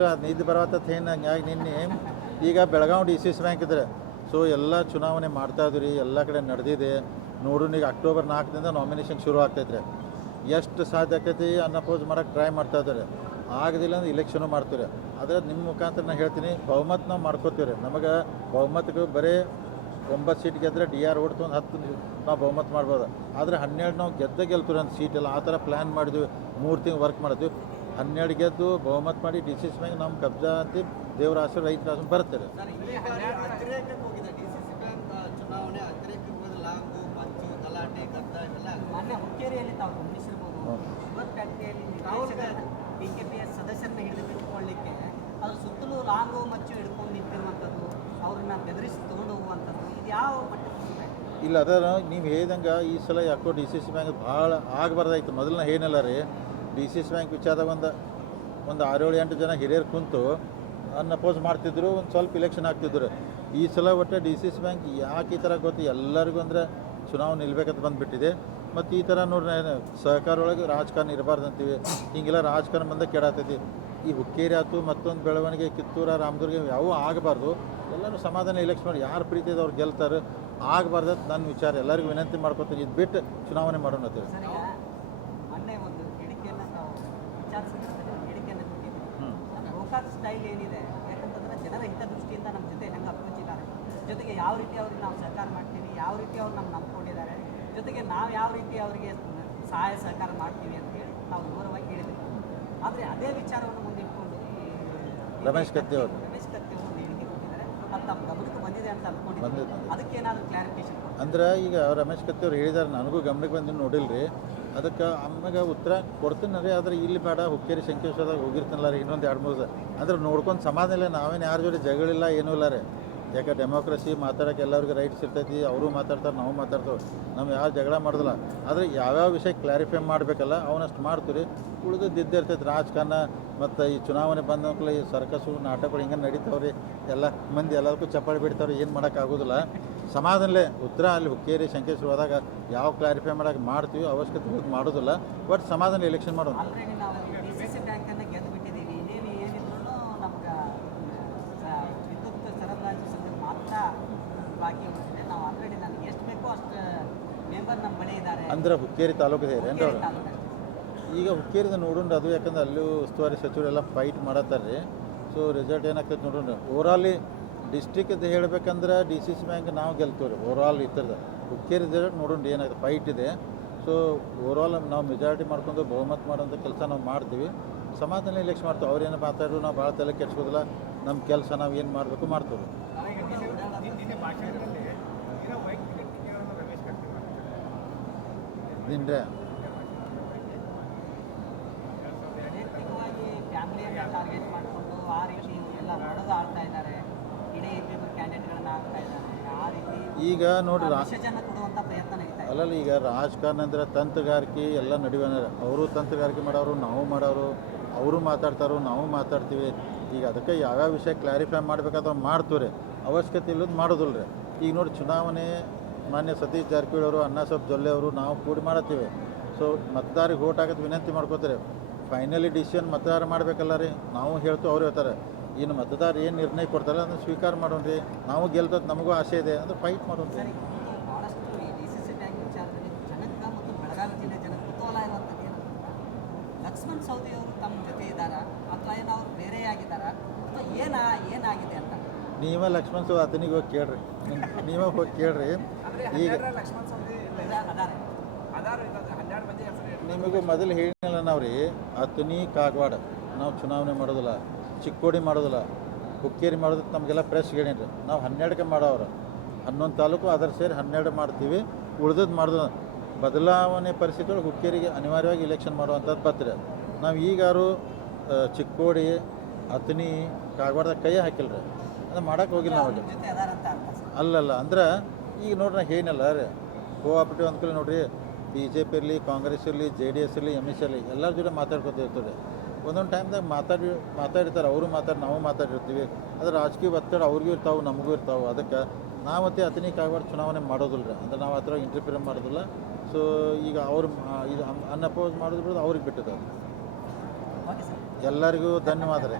ನಿದ್ದೆ ಬರವತ್ತತ್ ಏನು ಹಂಗಾಗಿ ನಿನ್ನೆ ಈಗ Belagavi D C C bank ಇದ್ರೆ. ಸೊ ಎಲ್ಲ ಚುನಾವಣೆ ಮಾಡ್ತಾ ಇದ್ರಿ ಎಲ್ಲ ಕಡೆ ನಡೆದಿದೆ. ನೋಡೋಣ ಈಗ ಅಕ್ಟೋಬರ್ ನಾಲ್ಕದಿಂದ ನಾಮಿನೇಷನ್ ಶುರು ಆಗ್ತೈತ್ರಿ ಎಷ್ಟು ಸಾಧ್ಯ ಆಕೈತಿ ಅನ್ನಪೋಸ್ ಮಾಡೋಕ್ಕೆ ಟ್ರೈ ಮಾಡ್ತಾ ಇದ್ದಾರೆ. ಆಗದಿಲ್ಲ ಅಂದ್ರೆ ಇಲೆಕ್ಷನು ಮಾಡ್ತೀವಿ ಆದರೆ ನಿಮ್ಮ ಮುಖಾಂತರ ನಾನು ಹೇಳ್ತೀನಿ, ಬಹುಮತ ನಾವು ಮಾಡ್ಕೋತೀವಿ ರೀ ನಮಗೆ ಬಹುಮತಕ್ಕೆ ಬರೀ ಒಂಬತ್ತು ಸೀಟ್ ಗೆದ್ರೆ ಡಿ ಆರ್ ಓಡ್ತು ಒಂದು ಹತ್ತು ನಾವು ಬಹುಮತ ಮಾಡ್ಬೋದು. ಆದರೆ ಹನ್ನೆರಡು ನಾವು ಗೆದ್ದ ಗೆಲ್ತೀವಿ ಅಂತ ಸೀಟ್ ಎಲ್ಲ. ಆ ಥರ ಪ್ಲ್ಯಾನ್ ಮಾಡಿದ್ವಿ. ಮೂರು ತಿಂಗಳು ವರ್ಕ್ ಮಾಡಿದ್ವಿ ಹನ್ನೆರಡು ಗೆದ್ದು ಬಹುಮತ ಮಾಡಿ ಡಿಸಿಸ್ ಮ್ಯಾಗ ಬ್ಯಾಂಕ್ ನಮ್ಮ ಕಬ್ಜಾ ಅಂತ ದೇವರ ಆಸೆ ರೈತರ ಆಸೆ ಬರ್ತಾರೆ ಸದಸ್ಯರನ್ನ ಅದ್ರ ಸುತ್ತಲೂ ಮಚ್ಚು ಹಿಡ್ಕೊಂಡು ನಿಂತಿರುವಂಥದ್ದು ಅವ್ರನ್ನ ಬೆದರಿಸಿ ತಗೊಂಡು ಹೋಗುವಂಥದ್ದು ಇದು ಯಾವ ಮಟ್ಟಕ್ಕೆ ಇಲ್ಲ ಅದರ ನೀವು ಹೇಳಿದಂಗೆ ಈ ಸಲ ಯಾಕೋ ಡಿ ಸಿ ಸಿ ಬ್ಯಾಂಕ್ ಭಾಳ ಆಗಬಾರ್ದಾಯ್ತು. ಮೊದಲನೇ ಏನಿಲ್ಲ ರೀ. ಡಿ ಸಿ ಸಿ ಬ್ಯಾಂಕ್ ವಿಚಾರದಾಗ ಒಂದು ಒಂದು ಆರೇಳು ಎಂಟು ಜನ ಹಿರಿಯರು ಕುಂತು ಅನ್ನ ಅಪೋಸ್ ಮಾಡ್ತಿದ್ರು, ಒಂದು ಸ್ವಲ್ಪ ಇಲೆಕ್ಷನ್ ಆಗ್ತಿದ್ರು. ಈ ಸಲ ಒಟ್ಟು ಡಿ ಸಿ ಸಿ ಬ್ಯಾಂಕ್ ಯಾಕೆ ಈ ಥರ ಗೊತ್ತು ಎಲ್ಲರಿಗೂ ಅಂದರೆ ಚುನಾವಣೆ ನಿಲ್ಬೇಕಂತ ಬಂದುಬಿಟ್ಟಿದೆ. ಮತ್ತು ಈ ಥರ ನೋಡ್ರಿ ಸಹಕಾರ ಒಳಗೆ ರಾಜಕಾರಣ ಇರಬಾರ್ದು ಅಂತೀವಿ. ಹಿಂಗೆಲ್ಲ ರಾಜಕಾರಣ ಬಂದ ಕೆಡಾತೈತಿ ಈ ಹುಕ್ಕೇರಿ ಆಯ್ತು, ಮತ್ತೊಂದು ಬೆಳವಣಿಗೆ ಕಿತ್ತೂರ, ರಾಮದುರ್ಗ ಯಾವೂ ಆಗಬಾರ್ದು. ಎಲ್ಲರೂ ಸಮಾಧಾನ ಇಲೆಕ್ಷನ್ ಮಾಡಿ ಯಾರು ಪ್ರೀತಿ ಇದೆ ಅವ್ರು ಗೆಲ್ತಾರೆ, ಆಗಬಾರ್ದು ನನ್ನ ವಿಚಾರ. ಎಲ್ಲರಿಗೂ ವಿನಂತಿ ಮಾಡ್ಕೊತೀನಿ. ಇದು ಬಿಟ್ಟು ಚುನಾವಣೆ ಮಾಡೋಣ ಅಂತೇಳಿ ಸ್ಟೈಲ್ ಏನಿದೆ ಯಾಕಂತಂದ್ರೆ ಜನರ ಹಿತದೃಷ್ಟಿಯಿಂದ ನಮ್ಮ ಜೊತೆ ಹೆಂಗೆ ಅಪ್ರೋಚ್ ಇದ್ದಾರೆ ಜೊತೆಗೆ ಯಾವ ರೀತಿ ಅವ್ರಿಗೆ ನಾವು ಸಹಕಾರ ಮಾಡ್ತೀವಿ ಯಾವ ರೀತಿ ಅವ್ರು ನಮ್ಮ ನಂಬ್ಕೊಂಡಿದ್ದಾರೆ ಜೊತೆಗೆ ನಾವು ಯಾವ ರೀತಿ ಅವರಿಗೆ ಸಹಾಯ ಸಹಕಾರ ಮಾಡ್ತೀವಿ ಅಂತ ಹೇಳಿ ನಾವು ಗೌರವವಾಗಿ ಹೇಳಿದ್ವಿ ಆದರೆ ಅದೇ ವಿಚಾರವನ್ನು ಮುಂದಿಟ್ಕೊಂಡು ರಮೇಶ್ ಕತ್ತಿ ಅವರು. ರಮೇಶ್ ಕತ್ತಿ ಅವರು ಹೇಳಿಕೆ ಕೊಟ್ಟಿದ್ದಾರೆ ಅದು ನಮ್ಮ ಗಮನಕ್ಕೆ ಬಂದಿದೆ ಅಂತ ಅನ್ಕೊಂಡಿದ್ದೀವಿ. ಅದಕ್ಕೆ ಏನಾದರೂ ಕ್ಲಾರಿಫಿಕೇಶನ್ ಅಂದ್ರೆ ಈಗ ರಮೇಶ್ ಕತ್ತಿ ಅವರು ಹೇಳಿದಾರೆ ನನಗೂ ಗಮನಕ್ಕೆ ಬಂದು ನೋಡಿಲ್ರಿ ಅದಕ್ಕೆ ಆಮ್ಯಾಗ ಉತ್ತರ ಕೊಡ್ತೀನಿ ರೀ, ಆದರೆ ಇಲ್ಲಿ ಬೇಡ, ಹುಕ್ಕೇರಿ, ಶಂಕೇಶ್ವರದಾಗ ಹೋಗಿರ್ತೀನಲ್ಲ ರೀ, ಇನ್ನೊಂದು ಎರಡು ಮೂರು ಅಂದ್ರೆ ನೋಡ್ಕೊಂಡು ಸಮಾಧಾನ ನಾವೇನು ಯಾರ ಜೊತೆ ಜಗಳಿಲ್ಲ, ಏನೂ ಇಲ್ಲ ರೀ. ಯಾಕೆ ಡೆಮೋಕ್ರಸಿ ಮಾತಾಡೋಕೆ ಎಲ್ಲರಿಗೂ ರೈಟ್ಸ್ ಇರ್ತೈತಿ, ಅವರು ಮಾತಾಡ್ತಾರೆ, ನಾವು ಮಾತಾಡ್ತೇವೆ. ನಾವು ಯಾವ ಜಗಳ ಮಾಡೋದಿಲ್ಲ. ಆದರೆ ಯಾವ್ಯಾವ ವಿಷಯ ಕ್ಲಾರಿಫೈ ಮಾಡಬೇಕಲ್ಲ, ಅವನಷ್ಟು ಮಾಡ್ತೀವಿ ಉಳಿದದ್ದು ಇರ್ತೈತೆ, ರಾಜಕಾರಣ ಮತ್ತು ಈ ಚುನಾವಣೆ ಬಂದ ಈ ಸರ್ಕಸ್ಸು ನಾಟಕಗಳು ಹಿಂಗೆ ನಡೀತಾವ್ರಿ. ಎಲ್ಲ ಮಂದಿ ಎಲ್ಲದಕ್ಕೂ ಚಪ್ಪಾಳಿ ಬಿಡ್ತಾವ್ರಿ ಏನು ಮಾಡೋಕ್ಕಾಗೋದಿಲ್ಲ. ಸಮಾಧಾನಲೇ ಉತ್ತರ ಅಲ್ಲಿ ಹುಕ್ಕೇರಿ ಶಂಕೇಶ್ವರ ಹೋದಾಗ ಯಾವ ಕ್ಲಾರಿಫೈ ಮಾಡೋಕೆ ಮಾಡ್ತೀವಿ ಅವಶ್ಯಕತೆ ಮಾಡೋದಿಲ್ಲ. ಬಟ್ ಸಮಾಧಾನ ಎಲೆಕ್ಷನ್ ಮಾಡೋದು ಅಂದ್ರೆ ಹುಕ್ಕೇರಿ ತಾಲೂಕು ಇದೆ ಏನ್ರಿ ಈಗ ಹುಕ್ಕೇರಿದ ನೋಡೋಣ ಅದು ಯಾಕಂದ್ರೆ ಅಲ್ಲೂ ಉಸ್ತುವಾರಿ ಸಚಿವರೆಲ್ಲ ಫೈಟ್ ಮಾಡತ್ತಾರೆ ರೀ ಸೊ ರಿಸಲ್ಟ್ ಏನಾಗ್ತೈತೆ ನೋಡೋಣ ಓವರಾಲಿ ಡಿಸ್ಟಿಕ್ದು ಹೇಳ್ಬೇಕಂದ್ರೆ ಡಿ ಸಿ ಸಿ ಬ್ಯಾಂಕ್ ನಾವು ಗೆಲ್ತೀವಿ ರೀ ಓವರ್ ಆಲ್ ಈ ರಿಸಲ್ಟ್ ನೋಡೋಣ ಏನಾಗುತ್ತೆ ಫೈಟ್ ಇದೆ. ಸೊ ಓವರಾಲ್ ನಾವು ಮೆಜಾರಿಟಿ ಮಾಡ್ಕೊಂಡು ಬಹುಮತ ಮಾಡೋಂಥ ಕೆಲಸ ನಾವು ಮಾಡ್ತೀವಿ. ಸಮಾಧಾನ ಇಲೆಕ್ಷನ್ ಮಾಡ್ತೀವಿ. ಅವ್ರು ಏನು ಮಾತಾಡಿದ್ರು ನಾವು ಭಾಳ ತಲೆ ಕೆಡ್ಸೋದಿಲ್ಲ ನಮ್ಮ ಕೆಲಸ ನಾವು ಏನು ಮಾಡಬೇಕು ಮಾಡ್ತೀವಿ ನಿನ್ನೆ ಆ ರೀತಿ ಎಲ್ಲ ನಡೆದು ಇದ್ದಾರೆ. ಈಗ ನೋಡ್ರಿ ಅಲ್ಲಲ್ಲ ಈಗ ರಾಜಕಾರಣ ಅಂದ್ರೆ ತಂತ್ರಗಾರಿಕೆ ಎಲ್ಲ ನಡುವೆ ಅವರು ತಂತ್ರಗಾರಿಕೆ ಮಾಡೋರು ನಾವು ಮಾಡೋರು ಅವರು ಮಾತಾಡ್ತಾರೋ ನಾವು ಮಾತಾಡ್ತೀವಿ. ಈಗ ಅದಕ್ಕೆ ಯಾವ್ಯಾವ ವಿಷಯ ಕ್ಲಾರಿಫೈ ಮಾಡ್ಬೇಕಾದ್ರೆ ಮಾಡ್ತೀವಿ ರೀ ಅವಶ್ಯಕತೆ ಇಲ್ಲದ ಮಾಡೋದಿಲ್ಲ ರೀ ಈಗ ನೋಡಿ ಚುನಾವಣೆ ಮಾನ್ಯ ಸತೀಶ್ ಜಾರಕಿಹೊಳಿ ಅವರು ಅಣ್ಣಾಸಾಬ್ ಜೊಲ್ಲೆ ಅವರು ನಾವು ಕೂಡಿ ಮಾಡತ್ತೀವಿ. ಸೊ ಮತದಾರಿಗೆ ಓಟ್ ಹಾಕೋದು ವಿನಂತಿ ಮಾಡ್ಕೋತಾರೆ. ಫೈನಲಿ ಡಿಸಿಷನ್ ಮತದಾರ ಮಾಡಬೇಕಲ್ಲ ರೀ. ನಾವು ಹೇಳ್ತು ಅವ್ರು ಹೇಳ್ತಾರೆ. ಇನ್ನು ಮತದಾರ ಏನು ನಿರ್ಣಯ ಕೊಡ್ತಾರೆ ಅದನ್ನು ಸ್ವೀಕಾರ ಮಾಡೋಣ ರೀ ನಾವು ಗೆಲ್ತದ ನಮಗೂ ಆಸೆ ಇದೆ ಅಂದ್ರೆ ಫೈಟ್ ಮಾಡೋಣ ರೀ ಸರಿ ಇದು ಈ ಡಿ ಸಿ ಸಿ ಬ್ಯಾಂಕ್ ಮತ್ತು ಬೆಳಗಾವಿ ಜಿಲ್ಲೆ ಜನ ಕುತೂಹಲ ಇರುವಂಥದ್ದು ಏನಂತಂದ್ರೆ ಲಕ್ಷ್ಮಣ್ ಸೌದಿ ಅವರು ತಮ್ಮ ಜೊತೆ ಇದ್ದಾರಾ? ಅಥವಾ ಏನೋ ಅವ್ರು ಬೇರೆ ಆಗಿದ್ದಾರಾ ಅಥವಾ ಏನಾ ಏನಾಗಿದೆ ಅಂತ? ನೀವೇ ಲಕ್ಷ್ಮಣ್ ಸೌದಿ ಆತನಿಗೆ ಹೋಗಿ ಕೇಳ್ರಿ. ನೀವೇ ಹೋಗಿ ಕೇಳ್ರಿ. ಈಗ ನಿಮಗೂ ಮೊದಲು ಹೇಳಿಲ್ಲ ನಾವು ರೀ ಅತನಿ ಕಾಗವಾಡ. ನಾವು ಚುನಾವಣೆ ಮಾಡೋದಿಲ್ಲ. ಚಿಕ್ಕೋಡಿ ಮಾಡೋದಿಲ್ಲ ಹುಕ್ಕೇರಿ ಮಾಡೋದು ನಮಗೆಲ್ಲ ಪ್ರೆಸ್ ಹೇಳಿರಿ ನಾವು ಹನ್ನೆರಡಕ್ಕೆ ಮಾಡೋರು ಹನ್ನೊಂದು ತಾಲೂಕು ಅದರ ಸೇರಿ ಹನ್ನೆರಡು ಮಾಡ್ತೀವಿ. ಉಳ್ದದ್ದು ಮಾಡೋದು ಬದಲಾವಣೆ ಪರಿಸ್ಥಿತಿ ಒಳಗೆ ಹುಕ್ಕೇರಿಗೆ ಅನಿವಾರ್ಯವಾಗಿ ಇಲೆಕ್ಷನ್ ಮಾಡುವಂಥದ್ದು ಬರ್ತೀರಿ ನಾವು ಈಗಾರು ಚಿಕ್ಕೋಡಿ ಅತ್ನಿ ಕಾಗವಾಡದಾಗ ಕೈ ಹಾಕಿಲ್ಲ ರೀ ಅದು ಮಾಡೋಕೆ ಹೋಗಿಲ್ಲ ನಾವು ಅಲ್ಲಲ್ಲ, ಅಂದ್ರೆ ಈಗ ನೋಡ್ರಿ ನಾ ಏನಲ್ಲ ರೀ. ಕೋಆಪರೇಟಿವ್ ಅಂದ್ಕೊಳ್ಳಿ ನೋಡ್ರಿ ಬಿ ಜೆ ಪಿ ಇರಲಿ, ಕಾಂಗ್ರೆಸ್ ಇರಲಿ ಜೆ ಡಿ ಎಸ್ ಇರಲಿ ಎಂ ಎಸ್ ಇರಲಿ, ಎಲ್ಲರ ಜೊತೆ ಮಾತಾಡ್ಕೊತ ಇರ್ತದೆ. ಒಂದೊಂದು ಟೈಮ್ದಾಗ ಮಾತಾಡಿ ಮಾತಾಡಿರ್ತಾರೆ. ಅವರು ಮಾತಾಡಿ ನಾವು ಮಾತಾಡಿರ್ತೀವಿ. ಅದು ರಾಜಕೀಯ ಒತ್ತಡ ಅವ್ರಿಗೂ ಇರ್ತಾವೆ ನಮಗೂ ಇರ್ತಾವೆ. ಅದಕ್ಕೆ ನಾವು ಮತ್ತೆ ಅತನಿ ಕಾಗವಾಡ ಚುನಾವಣೆ ಮಾಡೋದಿಲ್ಲ ರೀ. ಅಂದ್ರೆ ನಾವು ಆ ಥರ ಇಂಟರ್ಫಿಯರ್ ಮಾಡೋದಿಲ್ಲ. ಸೊ ಈಗ ಅವ್ರು ಇದು ಇದು ಅನ್ಅಪೋಸ್ ಮಾಡೋದು ಬಿಡೋದು ಅವ್ರಿಗೆ ಬಿಟ್ಟಿದ್ದು ಅದು. ಎಲ್ಲರಿಗೂ ಧನ್ಯವಾದ ರೀ.